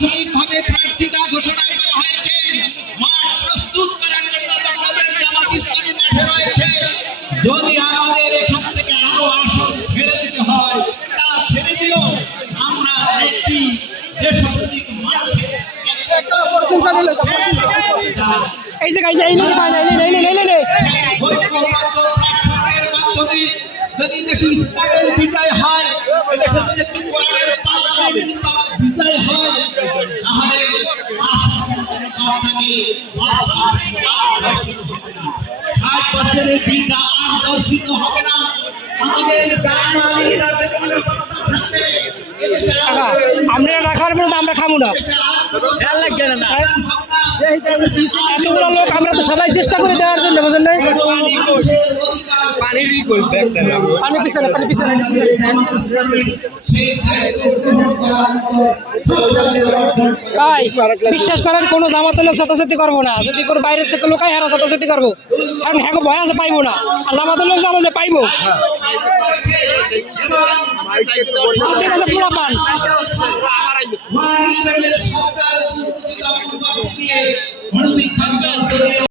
ঠিকভাবে প্রার্থিতা ঘোষণা করা হয়েছে। মাঠ প্রস্তুত করার জন্য বাংলাদেশ জামাত ইসলামী মাঠে রয়েছে। যদি আমাদের এখান থেকে আরো আসন ছেড়ে দিতে হয় তা ছেড়ে দিল। আমরা একটি দেশপ্রেমিক মানুষের এই যে গাইছে এই নে যদি দেশে ইসলামের বিজয় হয়, এদেশে যদি কোরআনের পার্লামেন্ট বিজয় হয়, তাহলে আপনাকে 60 বছরের বিজা আর দর্শিত হবে না। আমাদের আমরা না খাওয়ার মধ্যে আমরা খাবো না। এতগুলো লোক আমরা তো সবাই চেষ্টা করে দেওয়ার জন্য, বুঝলেন নাই? পানি পিছনে ভাই বিশ্বাস করেন কোনো জামাতের লোক ছাতাছাতি করবো না। যদি কোনো বাইরের থেকে লোকাই হারা ছাতাছাতি করবো, কারণ হ্যাঁ ভয় আছে পাইবো না। আর জামাতের লোক জানো যে পাইবো। ঠিক আছে পুরো পান